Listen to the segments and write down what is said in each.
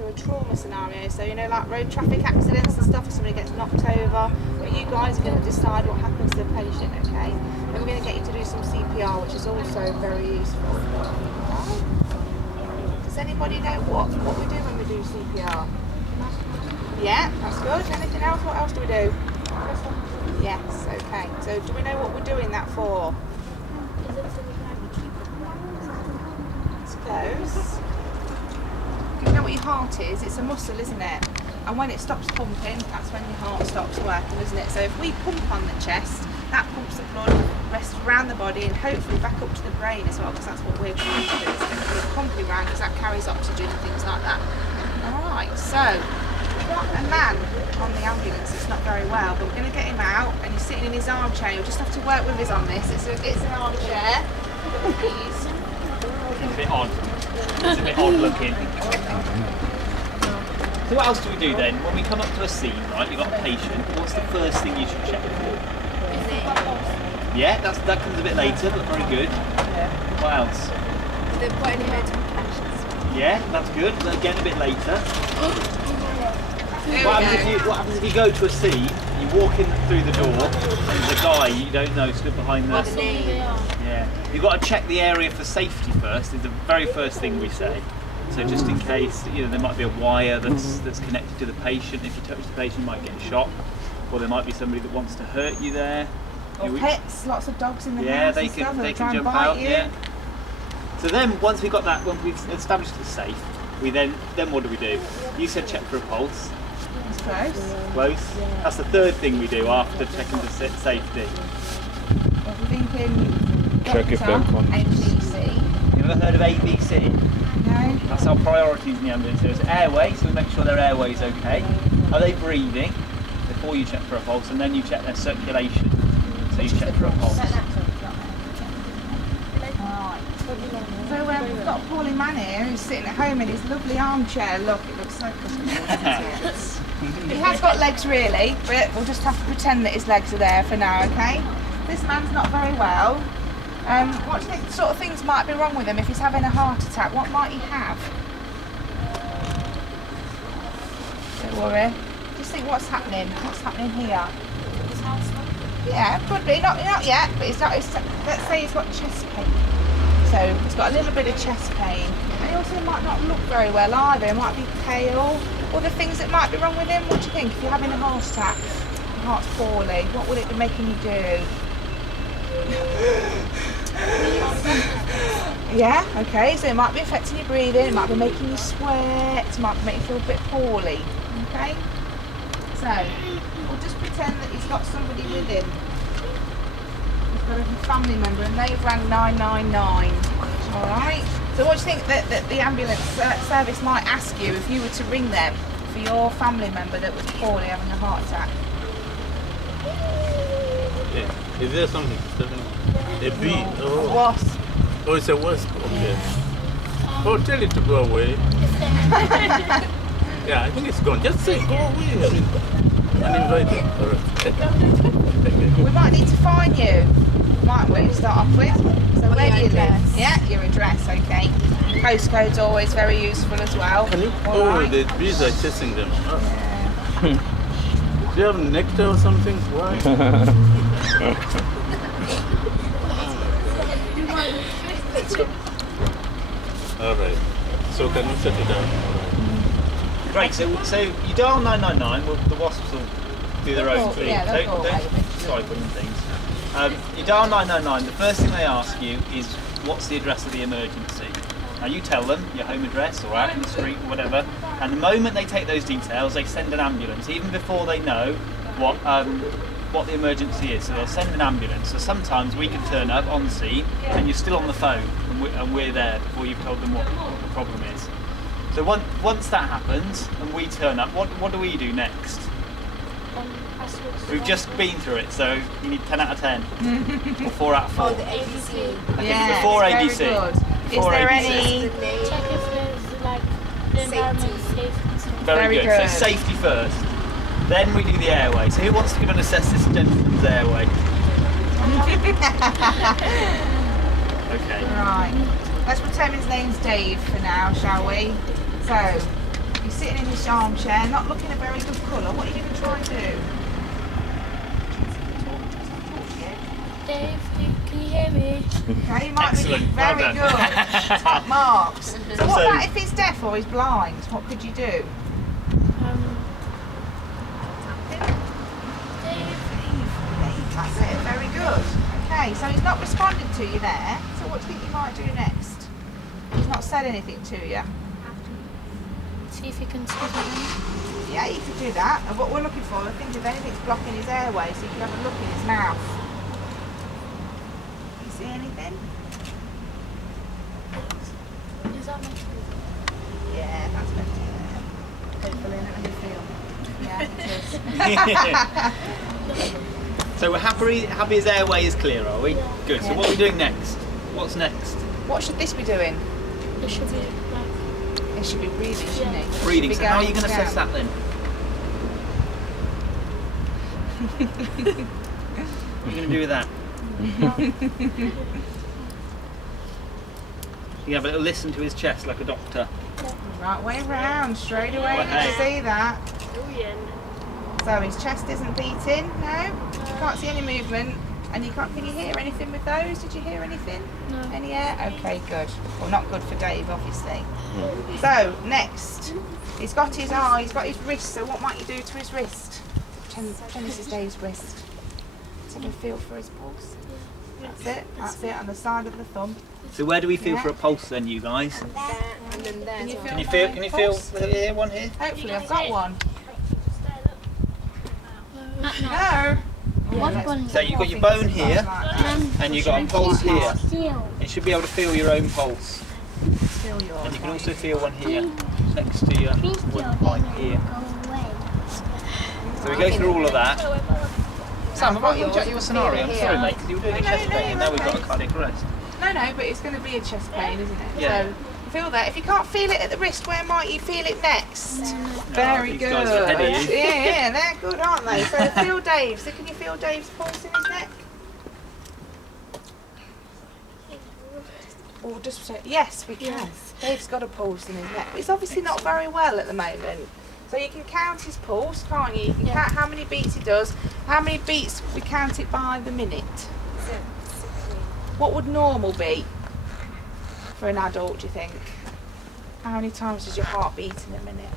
through a trauma scenario. So, you know, like road traffic accidents and stuff, if somebody gets knocked over. But you guys are going to decide what happens to the patient, okay? Then we're going to get you to do some CPR, which is also very useful. Right. Does anybody know what we do when we do CPR? Yeah, that's good. Anything else? What else do we do? Yes, okay. So do we know what we're doing that for? It's close. You know what your heart is? It's a muscle, isn't it? And when it stops pumping, that's when your heart stops working, isn't it? So if we pump on the chest, that pumps the blood, rests around the body and hopefully back up to the brain as well, because that's what we're trying to do. It's going to be pumping around because that carries oxygen and things like that. Alright, so we've got a man on the ambulance that's not very well, but we're going to get him out and he's sitting in his armchair. You'll just have to work with us on this. It's an armchair. Please. It's a bit odd. It's a bit odd looking. So what else do we do then? When we come up to a scene, right, you've got a patient, what's the first thing you should check for? Yeah, that comes a bit later, but very good. What else? Have they put any medical pressures? Yeah, that's good, but again a bit later. There What we happens if you go to a scene, you walk in through the door, and there's a guy you don't know stood behind the... Yeah. You've got to check the area for safety first, is the very first thing we say. So just in case, you know, there might be a wire that's connected to the patient. If you touch the patient, you might get a shock. Or there might be somebody that wants to hurt you there. Or pets, lots of dogs in the Yeah, house they and stuff, can try and jump bite out. you. Yeah. So then, once we've got that, when we've established it's safe, we then what do? You said check for a pulse. It's close. Close. That's the third thing we do after checking the safety. Well, we're thinking Check if they're doctor, conscious. ABC. You ever heard of ABC? No. That's our priorities in the ambulance. There's airway, so we make sure their airway is okay. Are they breathing? Before you check for a pulse, and then you check their circulation. So you check for a pulse. So we've got a poorly man here who's sitting at home in his lovely armchair. Look, it looks so comfortable, doesn't it? He has got legs really, but we'll just have to pretend that his legs are there for now, okay? This man's not very well. What do you think sort of things might be wrong with him if he's having a heart attack? What might he have? Don't worry. Just think what's happening. What's happening here? Yeah, could be. Not yet, but let's say he's got chest pain. So he's got a little bit of chest pain. And he also might not look very well either. He might be pale. Other things that might be wrong with him. What do you think? If you're having a heart attack, your heart's poorly, what would it be making you do? Yeah, okay, so it might be affecting your breathing, it might be making you sweat, it might make you feel a bit poorly, okay? So, we'll just pretend that he's got somebody with him. He's got a family member and they've rang 999, alright? So what do you think that the ambulance service might ask you if you were to ring them for your family member that was poorly having a heart attack? Yeah. Is there something? A bee? Oh. Wasp. Oh, it's a wasp. Okay. Oh, tell it to go away. Yeah, I think it's gone. Just say go away. I mean, uninvited. All right. We might need to find you, might we, to start off with? So where do you live? address. Yeah, your address, okay. Postcode's always very useful as well. Can you? All Oh, right. the bees are chasing them. Oh. Yeah. Do you have nectar or something? Why? All right. So can you set it down? Great, so you dial 999, well, the wasps will do their own thing. Yeah, they'll go away eventually. Sorry, putting things. You dial 999, the first thing they ask you is what's the address of the emergency. Now you tell them your home address or out in the street, whatever, and the moment they take those details, they send an ambulance, even before they know what the emergency is. So they'll send an ambulance. So sometimes we can turn up on scene and you're still on the phone and we're there before you've told them what the problem is. So once that happens and we turn up, what do we do next? We've just been through it, so you need 10 out of 10 or 4 out of 4. Oh, the ABC. Okay, Yeah, before it's ABC. very good. Is Before there ABC. any... Check if there's like the environment safe. Very Very good. good. So safety first. Then we do the airway. So who wants to come and assess this gentleman's airway? Okay. Right. Let's pretend his name's Dave for now, shall we? So, He's sitting in his armchair, not looking a very good colour. What are you going to try and do? Dave, can you hear me? Okay, you might Excellent, be well very done. good. Top marks. So what So- about if he's deaf or he's blind? What could you do? Dave, That's it, very good. Okay, so he's not responding to you there. So what do you think you might do next? He's not said anything to you. see if you can see me. Yeah, you could do that. And what we're looking for, I think if anything's blocking his airways, so you can have a look in his mouth. You see anything? Is that my Yeah, that's better. Hopefully, let me feel. Yeah, it is. So we're happy his airway is clear, are we? Good. So what are we doing next? What's next? What should this be doing? It should be like. It should be breathing, shouldn't it? It should Breathing. be So how are you going going to assess down. that then? What are you going to do with that? You have a little listen to his chest like a doctor. Right way round, straight away. Well, You can hey. see that. So his chest isn't beating, no? You can't see any movement. And you can't, can you hear anything with those? Did you hear anything? No. Any air? Okay, good. Well, not good for Dave, obviously. So, next. He's got his eye, he's got his wrist, so what might you do to his wrist? Pretend this is Dave's wrist. Let's have a feel for his pulse. That's it, on the side of the thumb. So where do we feel for a pulse then, you guys? And then there. Can you feel here, one here? Hopefully I've got one. No. No! What one? So you've got your bone here, and you've got a pulse here. Steel. You should be able to feel your own pulse. Feel yours. And you can also feel one here, next to your windpipe here. So we go through all of that. Sam, have I looked at your scenario? I'm sorry, mate, 'cause you were doing a chest pain, and now we've got a cardiac arrest. No, but it's going to be a chest pain, isn't it? Yeah. So feel that. If you can't feel it at the wrist, where might you feel it next? Very these good. guys are ahead of you. Yeah, they're good, aren't they? So feel Dave's. So can you feel Dave's pulse in his neck? Or just say, yes, we can. Yes. Dave's got a pulse in his neck. But he's obviously not very well at the moment. So you can count his pulse, can't you? You can count how many beats he does. How many beats we count it by the minute? What would normal be for an adult, do you think? How many times does your heart beat in a minute?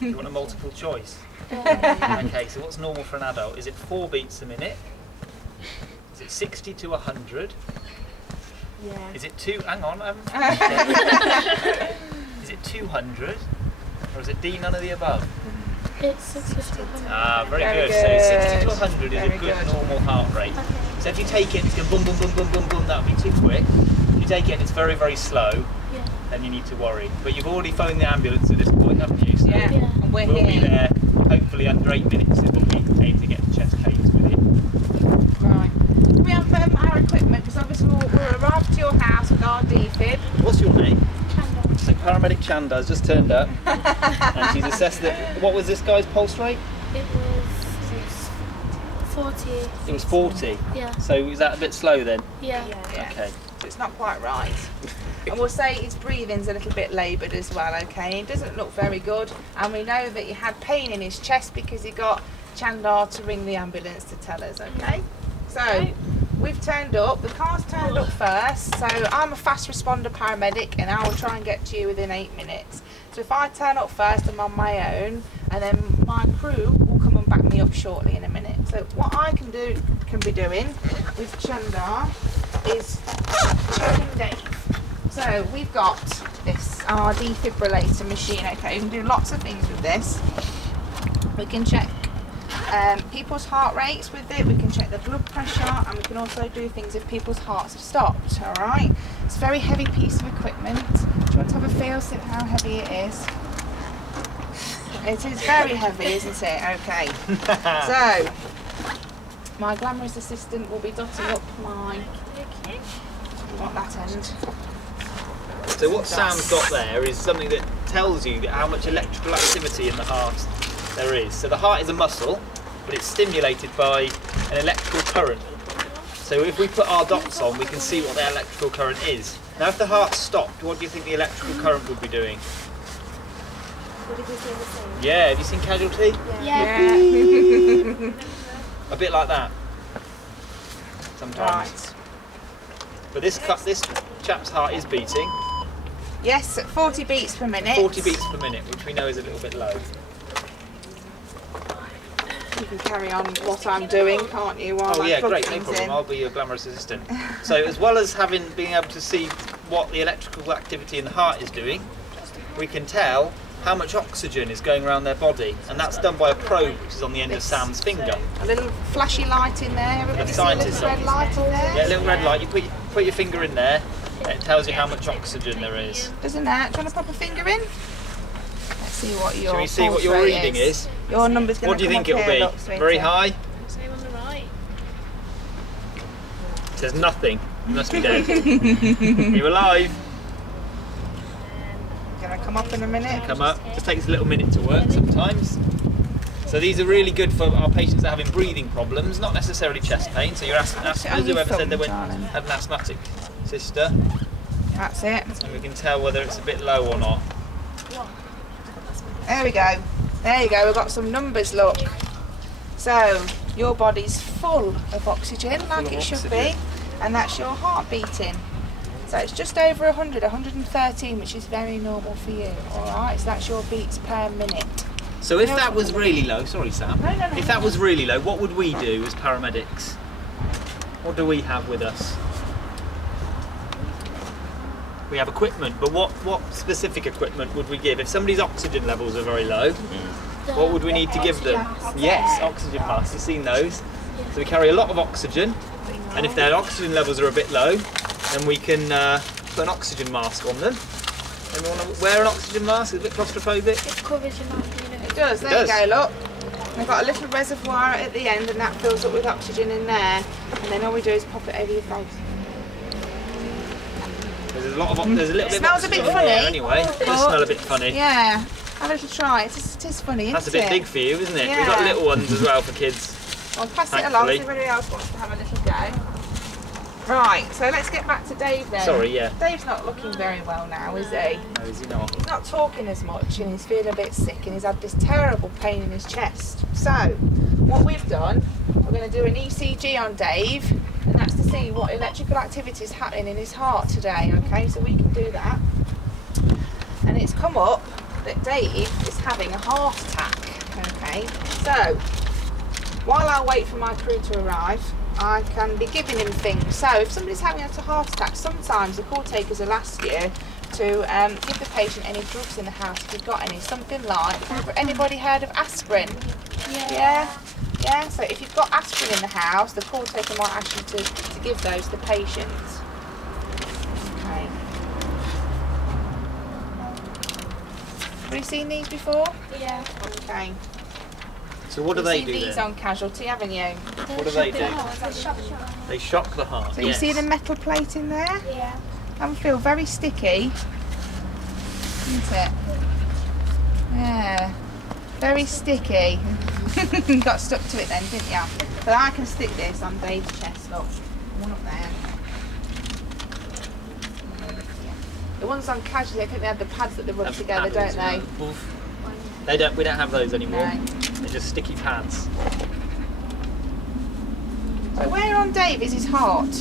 You want a multiple choice? Okay, so what's normal for an adult? Is it 4 beats a minute? Is it 60 to 100? Yeah. Is it hang on, is it 200? Or is it D, none of the above? It's 60. Ah, very Very good. So 60 to good. 100 is Very a good good. normal heart rate. Okay. So if you take it, it's going boom, boom, boom, boom, boom, boom, that would be too quick. If you take it and it's very, very slow, Yeah. then you need to worry. But you've already phoned the ambulance at this point, haven't you? So Yeah. Yeah. And we're we'll be here. there hopefully under 8 minutes is what we aim to get the chest pains with it. Right. We have our equipment because obviously we'll arrive to your house with our defib. What's your name? So paramedic Chanda has just turned up and she's assessed that. What was this guy's pulse rate? It was 40. It was 40. Yeah. So is that a bit slow then? Yeah. Yeah. Okay. So it's not quite right. And we'll say his breathing's a little bit laboured as well, okay? It doesn't look very good. And we know that he had pain in his chest because he got Chandar to ring the ambulance to tell us, okay? So we've turned up, the car's turned up first, so I'm a fast responder paramedic and I will try and get to you within 8 minutes. So if I turn up first, I'm on my own, and then my crew will come and back me up shortly in a minute. So what I can be doing with Chandar is checking Dave. So we've got this, our defibrillator machine, okay, we can do lots of things with this. We can check people's heart rates with it, we can check their blood pressure, and we can also do things if people's hearts have stopped, alright? It's a very heavy piece of equipment. Do you want to have a feel, see how heavy it is? It is very heavy, isn't it? Okay. So, my glamorous assistant will be dotting up my, that end. So what Sam's got there is something that tells you how much electrical activity in the heart there is. So the heart is a muscle, but it's stimulated by an electrical current. So if we put our dots on, we can see what the electrical current is. Now if the heart stopped, what do you think the electrical current would be doing? What did you say the same? Yeah, have you seen Casualty? Yeah. Yeah. A bit like that. Sometimes. Right. But this chap's heart is beating. Yes, at 40 beats per minute. 40 beats per minute, which we know is a little bit low. You can carry on what I'm doing, can't you? While Oh I yeah, plug great, no things problem. in. I'll be your glamorous assistant. So as well as being able to see what the electrical activity in the heart is doing, we can tell how much oxygen is going around their body, and that's done by a probe which is on the end of Sam's finger. A little flashy light in there. Everybody see a little scientists red on. light in there? Yeah, a little red light. You put your finger in there, and it tells you how much oxygen there is. Doesn't it? Do you want to pop a finger in? Let's see what your Shall we see what pulse your rate reading is? Your number's going What to do you come think up it'll here, be? look, sweetie. Very high? Same on the right. It says nothing. You must be dead. You're alive. Gonna come up in a minute. Come up. Just takes a little minute to work sometimes. So these are really good for our patients that are having breathing problems, not necessarily chest pain. So your asthmatic, on your whoever said they thumb, darling. had an asthmatic sister, That's it. and we can tell whether it's a bit low or not. There we go. There you go. We've got some numbers. Look. So your body's full of oxygen, like of it should oxygen. be, and that's your heart beating. So it's just over 100, 113, which is very normal for you. All right. So that's your beats per minute. So if that was really low, sorry Sam, No. if that was really low, what would we do as paramedics? What do we have with us? We have equipment, but what specific equipment would we give? If somebody's oxygen levels are very low, what would we need to give them? Yes, oxygen masks, you've seen those. So we carry a lot of oxygen, and if their oxygen levels are a bit low, then we can put an oxygen mask on them. And we want to wear an oxygen mask, it's a bit claustrophobic. It covers your mouth, you know. It does. There does. you go. Look. We've got a little reservoir at the end, and that fills up with oxygen in there. And then all we do is pop it over your face. There's a little bit Smells of a bit oxygen in funny, there anyway. It does but- smell a bit funny. Yeah. Have a little try. It is funny, isn't That's a bit it? big for you, isn't it? We've got Yeah. little ones as well for kids. I'll pass it along Thankfully. if anybody else wants to have a little go. Right, so let's get back to Dave then. Sorry, yeah. Dave's not looking very well now, is he? No, is he not? He's not talking as much, and he's feeling a bit sick, and he's had this terrible pain in his chest. So, what we've done, we're going to do an ECG on Dave, and that's to see what electrical activity is happening in his heart today, okay? So we can do that. And it's come up that Dave is having a heart attack, okay? So, while I wait for my crew to arrive, I can be giving him things. So if somebody's having a heart attack, sometimes the call takers will ask you to give the patient any drugs in the house if you've got any. Something like, have anybody heard of aspirin? Yeah? Yeah? So if you've got aspirin in the house, the call taker might ask you to give those to the patient. Okay. Have you seen these before? Yeah. Okay. So what do You've they seen do these then? on Casualty, haven't you? What do they do? They shock the heart. So yes. you see the metal plate in there? Yeah. That would feel very sticky, isn't it? Yeah, very sticky. Got stuck to it then, didn't you? But I can stick this on Dave's chest, look. One up there. The ones on Casualty, I think they have the pads that they rub Have together, paddles, don't they? yeah. Oof. We don't have those anymore. No. They're just sticky pads. So where on Dave is his heart?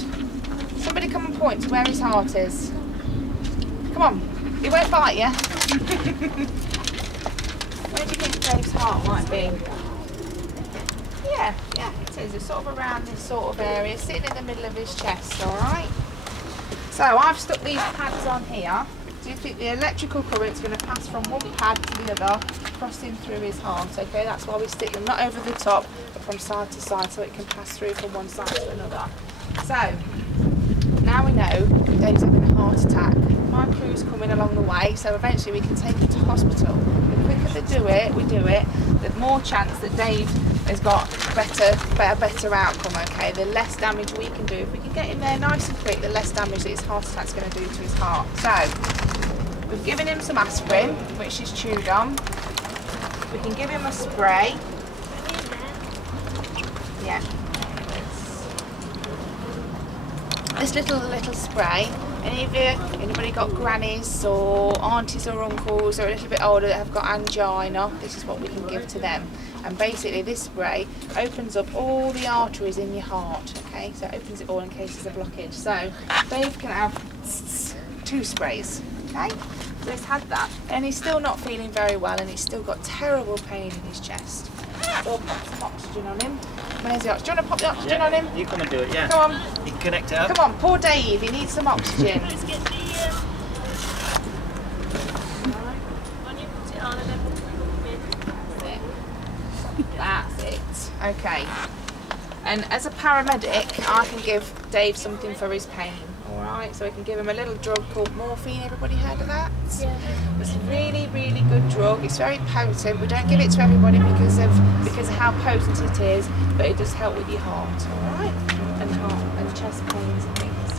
Somebody come and point to where his heart is. Come on, he won't bite you. Where do you think Dave's heart might be? Yeah, it is. It's sort of around this sort of area, sitting in the middle of his chest, alright? So I've stuck these pads on here. Do you think the electrical current's going to pass from one pad to the other, crossing through his heart? Okay, that's why we stick them not over the top, but from side to side, so it can pass through from one side to another. So now we know Dave's having a heart attack. My crew's coming along the way, so eventually we can take him to hospital. The quicker they do it, we do it, the more chance that Dave has got a better outcome, okay? The less damage we can do. If we can get him there nice and quick, the less damage that his heart attack's going to do to his heart. So, we've given him some aspirin, which is chewed on. We can give him a spray. Yeah. This little spray Any of you, anybody got grannies or aunties or uncles or a little bit older that have got angina, this is what we can give to them. And basically this spray opens up all the arteries in your heart, okay? So it opens it all in case there's a blockage. So Dave can have 2 sprays, okay? So he's had that. And he's still not feeling very well and he's still got terrible pain in his chest. So I'll pop some oxygen on him. Where's the oxygen? Do you want to pop the oxygen on him? You come and do it, yeah. Come on. You can connect it up. Come on, poor Dave, he needs some oxygen. Let's get the when you put it on and then put it in. That's it. Okay. And as a paramedic, I can give Dave something for his pain. Alright, so I can give him a little drug called morphine. Everybody heard of that? Yeah. It's a really, really good drug. It's very potent. We don't give it to everybody because of how potent it is, but it does help with your heart, alright? And heart and chest pains and things.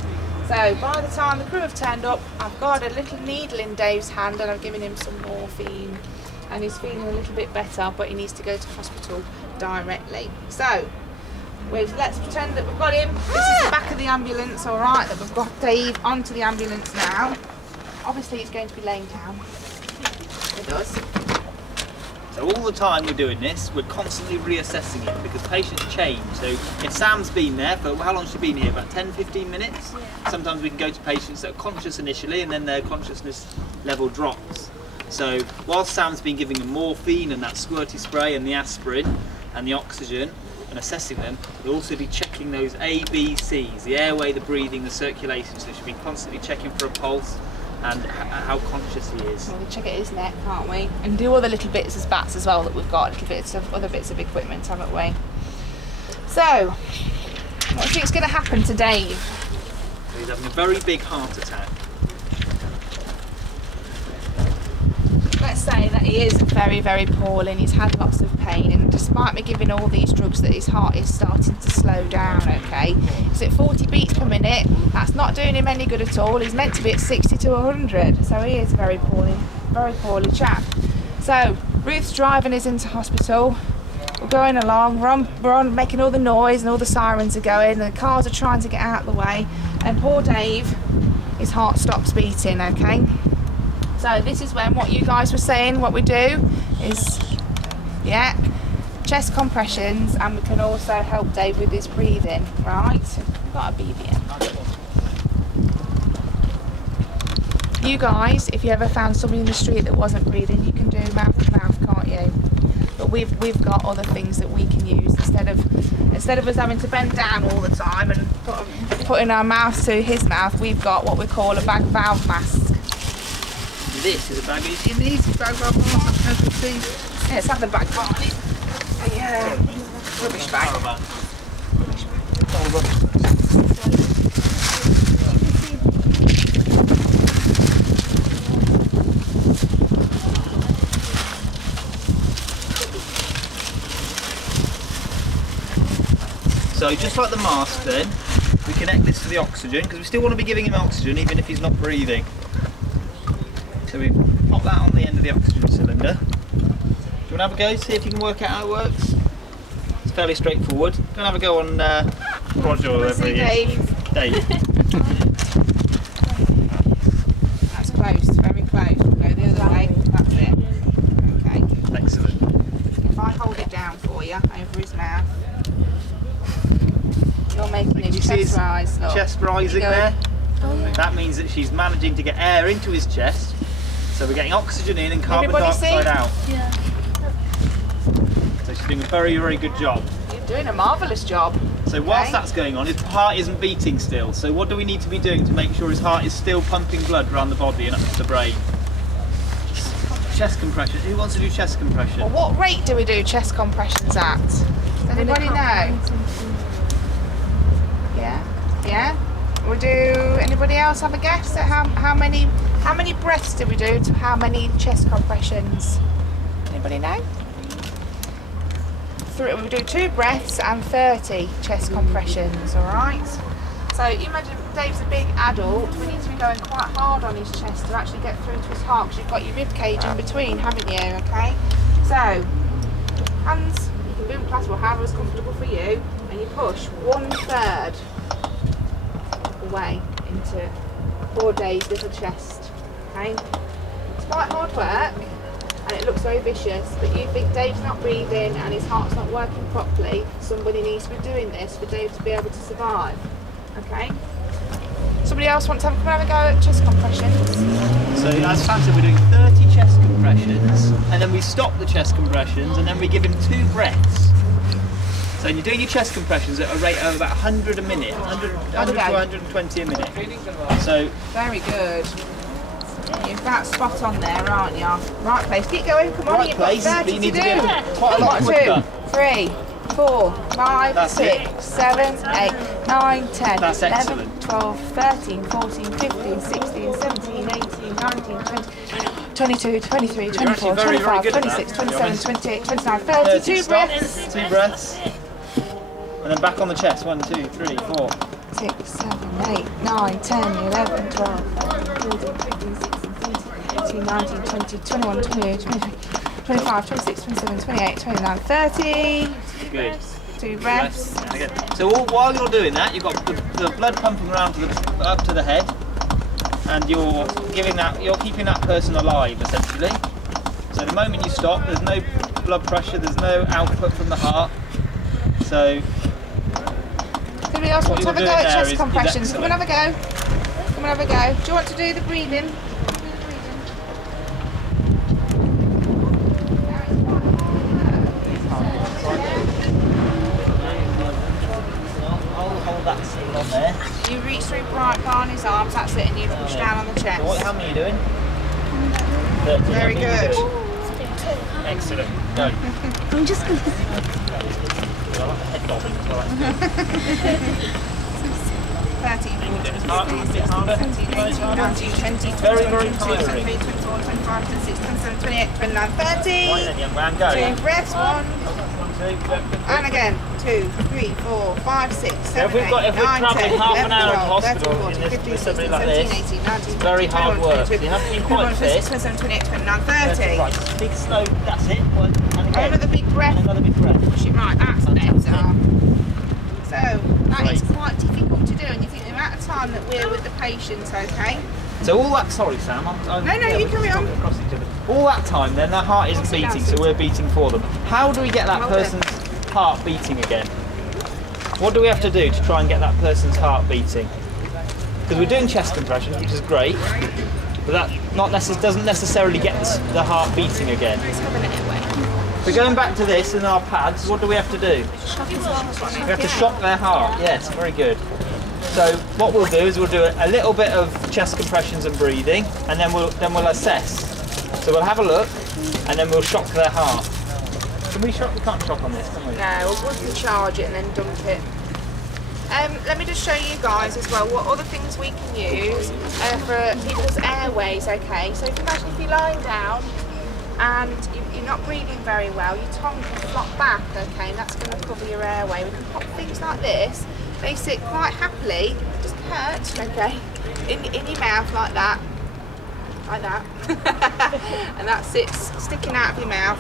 So by the time the crew have turned up, I've got a little needle in Dave's hand and I've given him some morphine. And he's feeling a little bit better, but he needs to go to hospital directly. So let's pretend that we've got him. This is the back of the ambulance, all right, that we've got Dave onto the ambulance now. Obviously he's going to be laying down with us. So all the time we're doing this, we're constantly reassessing it because patients change. So if Sam's been there for, how long has she been here? About 10, 15 minutes? Yeah. Sometimes we can go to patients that are conscious initially and then their consciousness level drops. So whilst Sam's been giving them morphine and that squirty spray and the aspirin and the oxygen and assessing them, we'll also be checking those ABCs, the airway, the breathing, the circulation. So we should be constantly checking for a pulse and how conscious he is. Well, we check at his neck, can't we? And do other little bits as bats as well that we've got, little bits of other bits of equipment, haven't we? So, what do you think's going to happen to Dave? He's having a very big heart attack. Let's say that he is very, very poorly and he's had lots of pain, and despite me giving all these drugs that his heart is starting to slow down, okay? He's at 40 beats per minute, that's not doing him any good at all. He's meant to be at 60 to 100, so he is a very poorly chap. So, Ruth's driving us into hospital. We're going along, we're on making all the noise and all the sirens are going and the cars are trying to get out of the way, and poor Dave, his heart stops beating, okay? So this is when what you guys were saying, what we do is, yeah, chest compressions, and we can also help Dave with his breathing, right? We've got a BBM. You guys, if you ever found somebody in the street that wasn't breathing, you can do mouth to mouth, can't you? But we've got other things that we can use instead of us having to bend down all the time and putting our mouth to his mouth. We've got what we call a bag valve mask. This is a bag. It needs a bag valve mask, as you see. Yeah, it's like the bag valve. Yeah, rubbish bag. So just like the mask then, we connect this to the oxygen because we still want to be giving him oxygen even if he's not breathing. So we pop that on the end of the oxygen cylinder. Do you want to have a go, see if you can work out how it works? It's fairly straightforward. Go and have a go on Roger or whatever he is. Dave. That's close, very close. We'll go the other way. That's it. Okay. Excellent. If I hold it down for you over his mouth, you're making his Did you see chest his rise. Look. chest rising There you go. there? That means that she's managing to get air into his chest. So we're getting oxygen in and carbon Everybody see? dioxide out. Yeah. So she's doing a very, very good job. You're doing a marvellous job. So whilst Okay. that's going on, his heart isn't beating still. So what do we need to be doing to make sure his heart is still pumping blood around the body and up to the brain? Chest compression. Who wants to do chest compression? Well, what rate do we do chest compressions at? Does anybody know? Yeah? Yeah? We'll do, anybody else have a guess at how many breaths do we do to how many chest compressions? Anybody know? We do 2 breaths and 30 chest compressions, alright? So you imagine Dave's a big adult, we need to be going quite hard on his chest to actually get through to his heart because you've got your rib cage in between, haven't you, okay? So, hands, you can do in class or however's comfortable for you, and you push 1/3 away into for Dave's little chest. Okay? It's quite hard work and it looks very vicious, but you think Dave's not breathing and his heart's not working properly, somebody needs to be doing this for Dave to be able to survive. Okay? Somebody else want to come and have a go at chest compressions? So as Sam said, we're doing 30 chest compressions, and then we stop the chest compressions, and then we give him 2 breaths. So you're doing your chest compressions at a rate of about 100 a minute, 100 to 120 a minute. So very good. You're about spot on there, aren't you? Right place. Keep going. Come on. right You've place, got but 30 you need to to do. do quite a lot quicker. 2, 3, 4, 5, That's 6, it. 7, 8, 9, 10, That's 11, excellent. 12, 13, 14, 15, 16, 17, 18, 19, 20, 22, 23, 24, actually very, very 25, good at 26, that. 27, 28, 29, 30, 30, 2 stop. breaths. 2 breaths. And then back on the chest. 1, 2, 3, 4. 6, 7, 8, 9, 10, 11, 12, 13, 14, 15, 16, 17, 18, 19, 20, 21, 22, 23, 25, 26, 27, 28, 29, 30. Good. 2 breaths. Okay. So while you're doing that, you've got the blood pumping around up to the head, and you're keeping that person alive essentially. So the moment you stop, there's no blood pressure, there's no output from the heart. So Anybody else want to have a you're go doing at there chest is compressions? Come and have a go. Come and have a go. Do you want to do the breathing? I'll hold that seal on there. You reach through right behind his arms, that's it, and you push down on the chest. So how many are you doing? 30. Very good. Excellent. Go. I'm just going to... I like the head bobbing as well. That's good. 13, 14, 15, 16, 17, 18, 19, 20, 21, Very, very 22, tiring. 23, 24, 25, 26, 27, 28, 29, 30. Right then, young man, go. 2 breaths, 1, 1, 2, and again, 2, 3, 4, 5, 6, 7, If we're 8, travelling 9, 10, half an 11, hour in 12, hospital 13, 14, in this- 15, with 16, somebody 17, like this, 18, 19, it's very hard 21, work. 22, You have to be quite 25, fit. 26, 27, 28, 29, 30. Right, big slow, that's it. One, and again. Another big breath. And another big breath. Push it right, that's Fantastic. better. So, that is Great. quite difficult to do, and you think the amount of time that we're with the patients, okay? So all that, sorry Sam, No, you we're carry just on. talking across each other. All that time then, their heart isn't Sit down, beating, sit so we're beating for them. How do we get that Hold it. person's heart beating again? What do we have to do to try and get that person's heart beating? Because we're doing chest compressions, which is great, but that doesn't necessarily get the heart beating again. Let's have a little way. So going back to this in our pads, what do we have to do? We have to shock their heart. Yes, very good. So what we'll do is we'll do a little bit of chest compressions and breathing, and then we'll assess. So we'll have a look, and then we'll shock their heart. Can we shock? We can't shock on this, can we? No, we'll just charge it and then dump it. Let me just show you guys as well what other things we can use for people's airways, okay? So if you imagine if you're lying down and you're not breathing very well, your tongue can flop back, okay, and that's going to cover your airway. We can pop things like this. They sit quite happily, just perched, okay, in your mouth like that, and that sits sticking out of your mouth,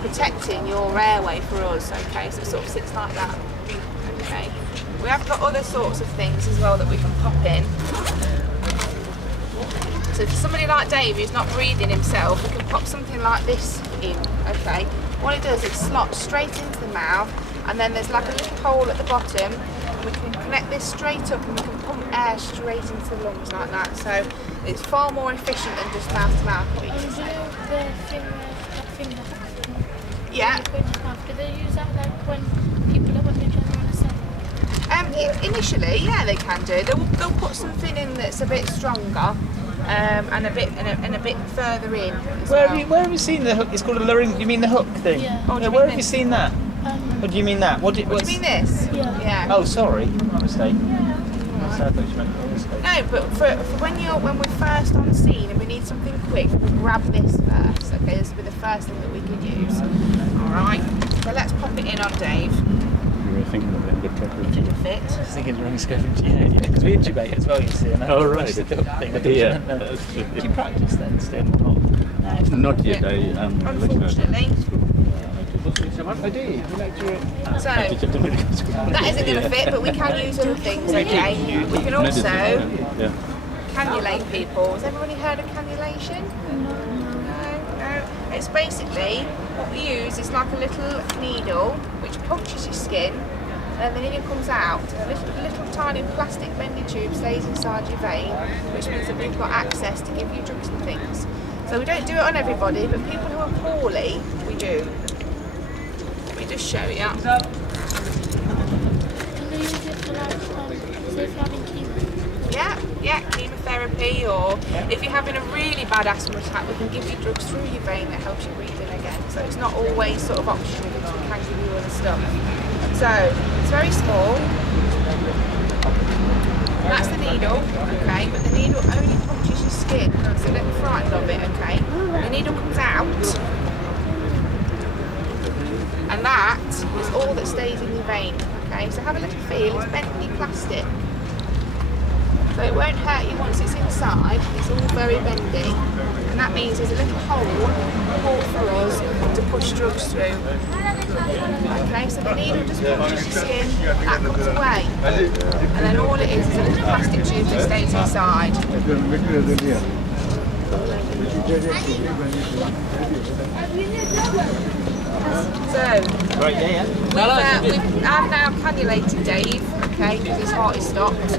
protecting your airway for us, okay, so it sort of sits like that, okay. We have got other sorts of things as well that we can pop in. So for somebody like Dave who's not breathing himself, we can pop something like this in, okay. What it does, it slots straight into the mouth, and then there's like a little hole at the bottom, and we can connect this straight up and we can pump air straight into the lungs like that. So it's far more efficient than just mouth to mouth. What you can say. Yeah. Do they use that like when people are watching each other on a set? Initially, yeah, they can do. They'll put something in that's a bit stronger, and a bit further in. As Where well. have you seen the hook? It's called a luring. You mean the hook thing? Yeah. Oh, do you where mean have you this? seen that? What do you mean that? What do you mean this? Yeah. Yeah. Oh, sorry, my mistake. So I thought you meant my mistake. No, but for when we're first on scene and we need something quick, we'll grab this first. Okay, this will be the first thing that we could use. All right. So let's pop it in on Dave. You were thinking of it in good preparation. Did it fit? I was thinking running scoping, yeah, because we intubate as well, you see. And Oh, right. The hook thing. Yeah. Do you practice then still or not? Not yet. I Unfortunately. So, that isn't going to fit, but we can use other things, okay? We can also cannulate people. Has everybody heard of cannulation? No. It's basically, what we use is like a little needle which punctures your skin, and then the needle comes out. A little tiny plastic bendy tube stays inside your vein, which means that we've got access to give you drugs and things. So we don't do it on everybody, but people who are poorly, we do. Let me just show you. Can they use it for like, say if you're having chemo? Yeah, chemotherapy, or if you're having a really bad asthma attack, we can give you drugs through your vein that helps you breathe in again. So it's not always sort of optional, because we can give you other stuff. So it's very small. That's the needle, okay, but the needle only punctures your skin, so don't be frightened of it, okay? The needle comes out, and that is all that stays in your vein, okay? So have a little feel, it's bendy plastic. So it won't hurt you once it's inside, it's all very bendy. And that means there's a little hole for us to push drugs through. Okay, so the needle just pushes your skin, that comes away. And then all it is a little plastic tube that stays inside. So, I've now cannulated Dave, okay, because his heart is stopped.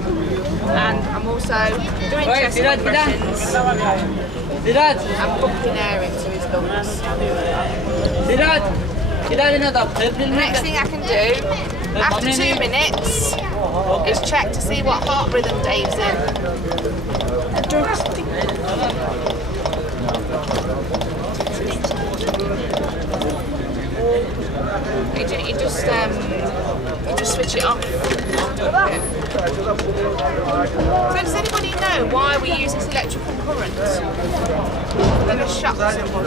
And I'm also doing chest compressions and pumping air into his lungs. The next thing I can do, after 2 minutes, is check to see what heart rhythm Dave's in. You just switch it off. So does anybody know why we use this electrical current? Then a shock someone.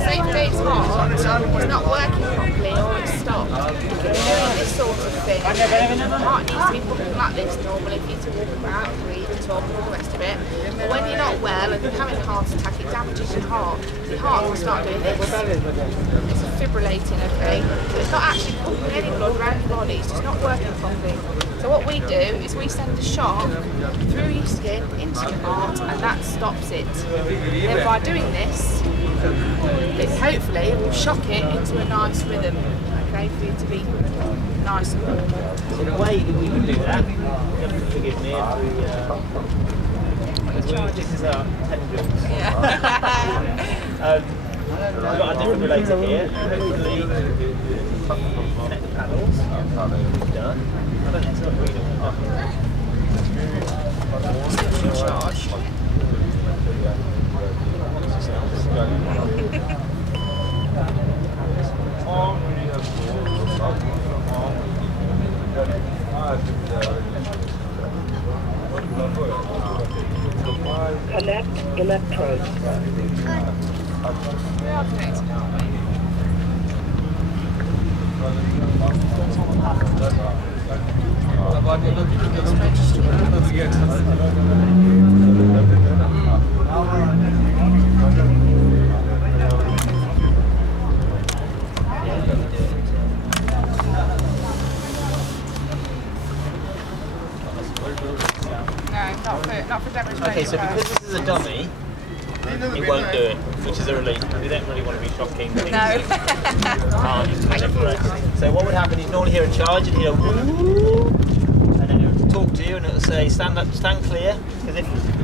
Say if Dave's heart is not working properly or it's stopped, doing this sort of thing. The heart needs to be pumping like this normally for you to walk about, breathe, talk, and all the rest of it. But when you're not well and you're having a heart attack, it damages your heart. Your heart will start doing this. It's fibrillating, okay? So it's not actually pumping any blood around your body, it's just not working properly. So what we do is we send a shock through your skin into your heart, and that stops it. Then by doing this, it hopefully will shock it into a nice rhythm, okay, for you to be nice and warm. So the way that we would do that, forgive me, this is our tendrils. Yeah. We've got a defibrillator here. Hopefully, connect the paddles. We've done. I don't know, it's not really done. Charge. Connect electrodes. We are connected, aren't we? Not for demonstration. Okay, so because this is a dummy, it won't do it, which is a relief. We don't really want to be shocking things. No. So what would happen is normally hear a charge and hear a woo, and then it will talk to you and it will say stand up, stand clear. Because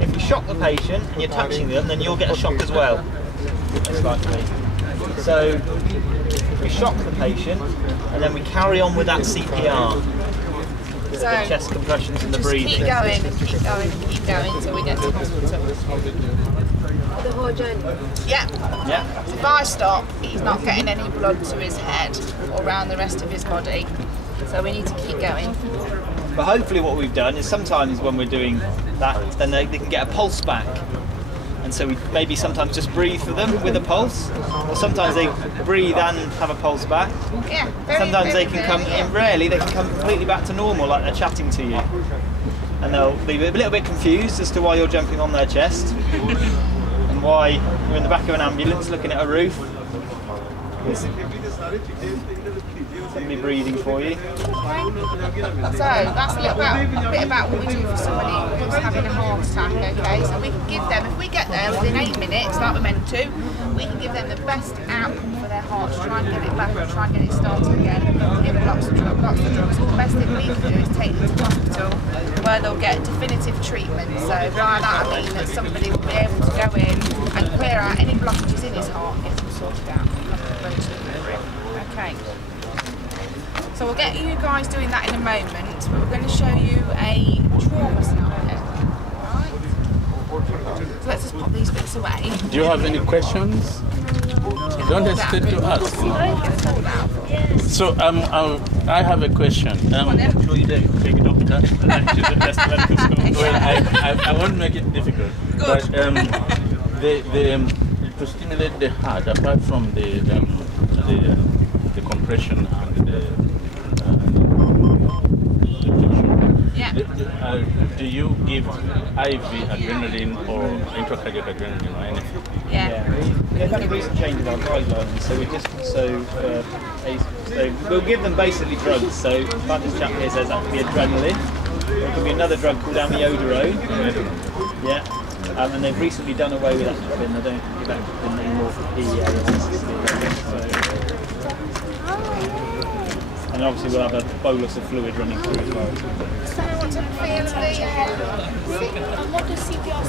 if you shock the patient and you're touching them, then you'll get a shock as well. Most likely. So we shock the patient and then we carry on with that CPR. The chest compressions and the breathing. Keep going until we get to hospital. The whole journey. Yeah. Yeah. If I stop, he's not getting any blood to his head or around the rest of his body. So we need to keep going. But hopefully what we've done is sometimes when we're doing that, then they can get a pulse back. And so we maybe sometimes just breathe for them with a pulse, or sometimes they breathe and have a pulse back. Yeah. Sometimes they can come in, rarely they can come completely back to normal, like they're chatting to you. And they'll be a little bit confused as to why you're jumping on their chest. And why you're in the back of an ambulance looking at a roof. Somebody breathing for you. So that's a little bit about what we do for somebody who's having a heart attack, okay? So we can give them, if we get there within 8 minutes, like we're meant to, we can give them the best outcome for their heart to try and get it back and try and get it started again. Give them lots of drugs. The best thing we can do is take them to hospital where they'll get definitive treatment. So by that I mean that somebody will be able to go in and clear out any blockages in his heart and get them sorted out. Okay. So we'll get you guys doing that in a moment, but we're going to show you a trauma scenario. Right? So let's just pop these bits away. Do you have any questions? Don't hesitate to ask. So I have a question. I'm sure you do. Being a doctor, she's the best medical school. Well, I won't make it difficult. Good. But to stimulate the heart, apart from the compression and the Yeah. do you give IV adrenaline or intracardiac adrenaline or anything? Yeah. We've had a recent change in our guidelines, so we'll give them basically drugs. So like this chap here says that could be adrenaline. There could be another drug called amiodarone. Yeah. And they've recently done away with atropine. They don't give atropine anymore for PEA. And obviously we'll have a bolus of fluid running through as well. So what's up for you today? What does CPR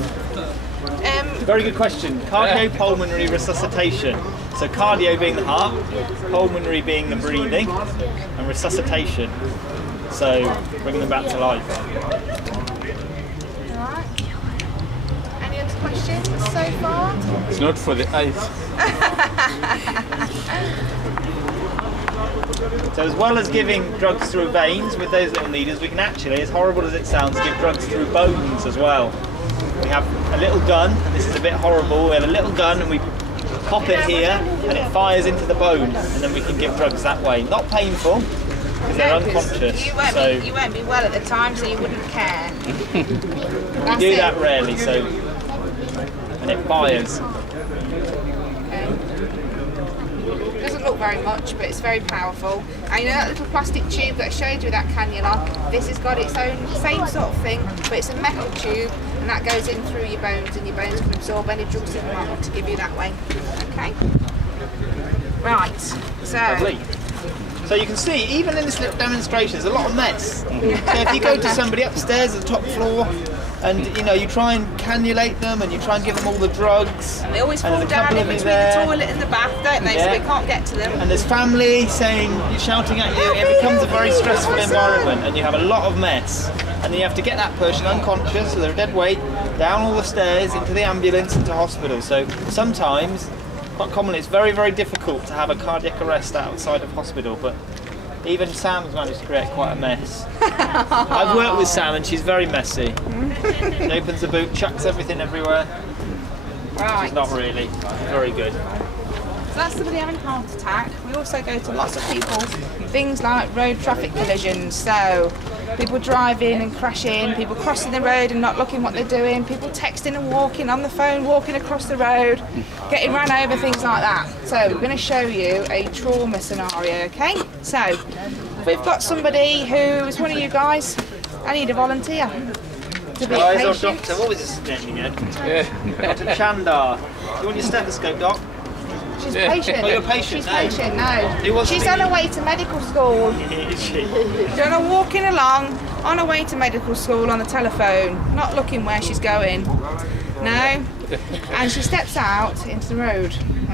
stand for? Very good question. Cardiopulmonary resuscitation. So cardio being the heart, pulmonary being the breathing, and resuscitation. So bringing them back to life. Alright. Any other questions so far? It's not for the eyes. So as well as giving drugs through veins with those little needles, we can actually, as horrible as it sounds, give drugs through bones as well. We have a little gun, and this is a bit horrible, we have a little gun and we pop it here and it fires into the bone, and then we can give drugs that way. Not painful, because they're unconscious. You won't be well at the time, so you wouldn't care. We do that rarely, so, and it fires. Doesn't look very much, but it's very powerful. And you know that little plastic tube that I showed you, that cannula, this has got its own same sort of thing, but it's a metal tube, and that goes in through your bones, and your bones can absorb any drugs that you might want to give you that way. Okay? Right, so... Lovely. So you can see, even in this little demonstration, there's a lot of mess. So if you go to somebody upstairs at the top floor, and you try and cannulate them, and you try and give them all the drugs. And they always and fall there's a down couple in of you between the there. toilet and the bath, don't they? Yeah. So we can't get to them. And there's family saying, you're shouting at you, it becomes a very stressful environment, and you have a lot of mess. And then you have to get that person unconscious, so they're a dead weight, down all the stairs, into the ambulance, into hospital. So sometimes, quite commonly, it's very, very difficult to have a cardiac arrest outside of hospital, but even Sam's managed to create quite a mess. I've worked with Sam and she's very messy. She opens the boot, chucks everything everywhere. Right. She's not really. She's very good. So that's somebody having a heart attack. We also go to lots of people, things like road traffic collisions. So people driving and crashing, people crossing the road and not looking what they're doing, people texting and walking on the phone, walking across the road, getting run over, things like that. So we're going to show you a trauma scenario, okay? So we've got somebody who is one of you guys. I need a volunteer to be a Guys or patient. doctor, what was his name again? Dr. Chandar. You want your stethoscope, Doc? She's patient. Oh, you're a patient She's now? patient, no. Who wants She's to on be- her way to medical school. Is she? She's on her walking along, on her way to medical school on the telephone, not looking where she's going. No. And she steps out into the road.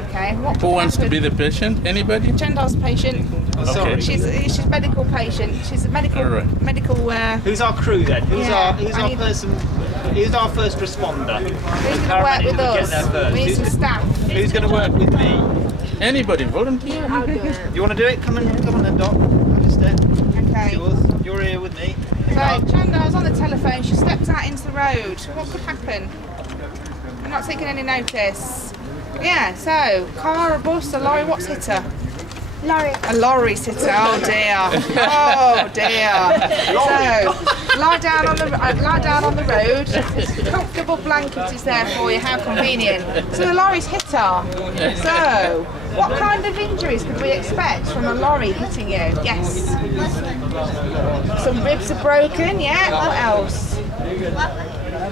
Okay. What Who wants to happened? be the patient? Anybody? Chandar's patient. Sorry. She's medical patient. She's a medical All right. medical. Who's our crew then? Who's Yeah, our I need- person? Who's our first responder? Who's going to work with us? We need some staff. Who's going to work with me? Anybody? Volunteer? I'll do it. You want to do it? Come on then, Doc. Have a step. Okay. Yours. You're here with me. So Chandar's on the telephone. She steps out into the road. What could happen? I'm not taking any notice. Yeah. So car, a bus, a lorry. What's hit her? A lorry sitter. Oh dear. Oh dear. So lie down on the road. Comfortable blanket is there for you. How convenient. So the lorry's hit her. So what kind of injuries could we expect from a lorry hitting you? Yes. Some ribs are broken. Yeah. What else?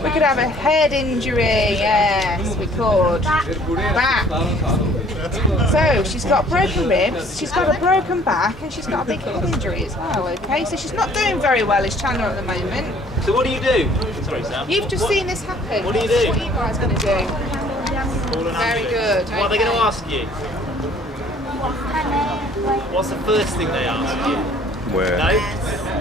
We could have a head injury. Yes, we could. Back. So she's got broken ribs, she's got a broken back, and she's got a big head injury as well. Okay, so she's not doing very well, is Chandler, at the moment. So what do you do? Sorry, Sam. You've just seen this happen. What do you do? What are you guys going to do? Call an Very ambulance. good. What are they going to okay. ask you? What's the first thing they ask you? Where? No?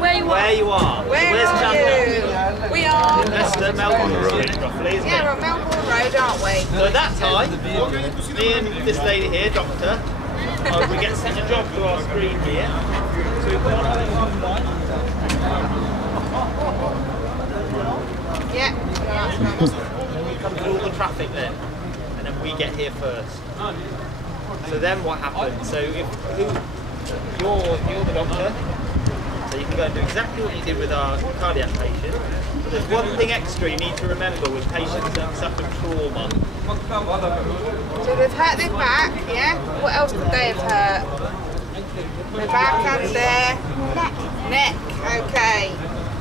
Where you Where you are. Where Where's are Chandler? you? We are. Leicester, Melbourne Street, roughly, isn't Yeah, it? we're on Melbourne Road, aren't we? So at that time, me and this lady here, doctor, we get sent a job to our screen here. So we put on our line. Yeah. We come through all the traffic then, and then we get here first. So then what happens? So if you're the doctor, so you can go and do exactly what you did with our cardiac patient. But there's one thing extra you need to remember with patients that suffer trauma. So they've hurt their back, yeah? What else could they have hurt? Their back and their neck. Okay.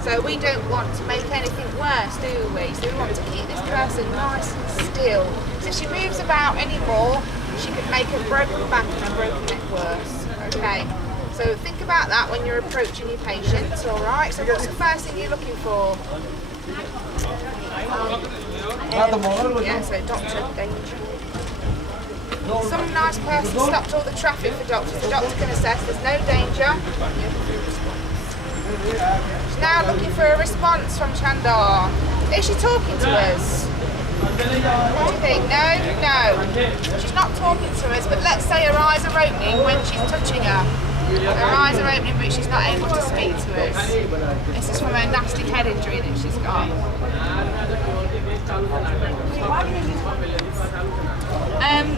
So we don't want to make anything worse, do we? So we want to keep this person nice and still. So if she moves about anymore, she could make a broken back and a broken neck worse. Okay. So think about that when you're approaching your patients, alright? So what's the first thing you're looking for? Yeah, so doctor, danger. Some nice person stopped all the traffic for doctors. The doctor can assess there's no danger. She's now looking for a response from Chandar. Is she talking to us? What do you think? No. She's not talking to us, but let's say her eyes are opening when she's touching her. Her eyes are opening, but she's not able to speak to us. This is from a nasty head injury that she's got.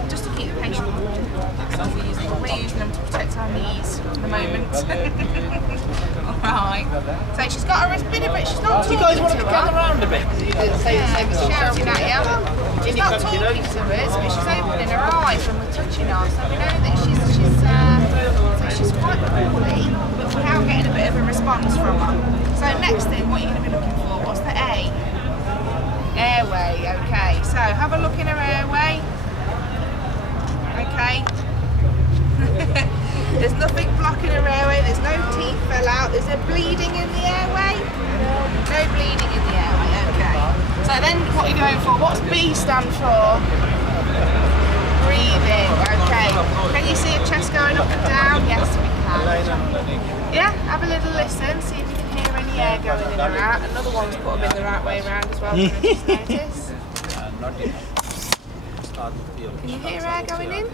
Just to keep the patient warm. So we're using them to protect our knees at the moment. Alright. So she's got a bit of it, she's not talking to us. You guys want to come around a bit? Shouting at you. She's not talking to us, but she's opening her eyes when we're touching her. So we know that she's quite poorly, but we're now getting a bit of a response from her. So next thing, what are you going to be looking for? What's the A? Airway, okay. So have a look in her airway. Okay. There's nothing blocking her airway, there's no teeth fell out, there's no bleeding in the airway? No bleeding in the airway, okay. So then what are you going for? What's B stand for? Breathing, okay. Can you see her chest going up and down? Yes, we can. Yeah, have a little listen, see if you can hear any air going in or out. Another one's put them in the right way around as well, can you just notice? Can you hear air going in?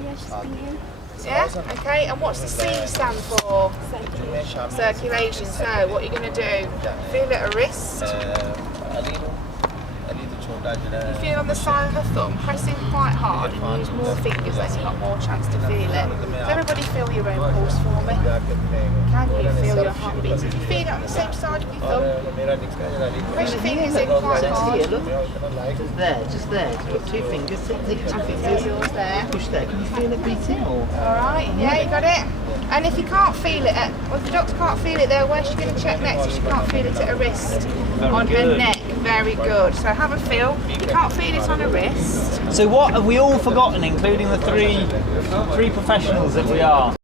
Yeah, okay, and what's the C stand for? Circulation. So, what are you going to do? Feel at her wrist. You feel on the side of the thumb, pressing quite hard and use more fingers, then you've got more chance to feel it. Does everybody feel your own pulse for me? Can you feel your heartbeat? If you feel it on the same side of your thumb, press your fingers in quite hard. Just there. Put two fingers, take two fingers, Yours there. push there. Can you feel it beating or? Alright, yeah, you got it. And if you can't feel it, well, if the doctor can't feel it there, where's she going to check next if she can't feel it at her wrist? On her neck, very good. So have a feel. You can't feel it on her wrist. So what have we all forgotten, including the three professionals that we are?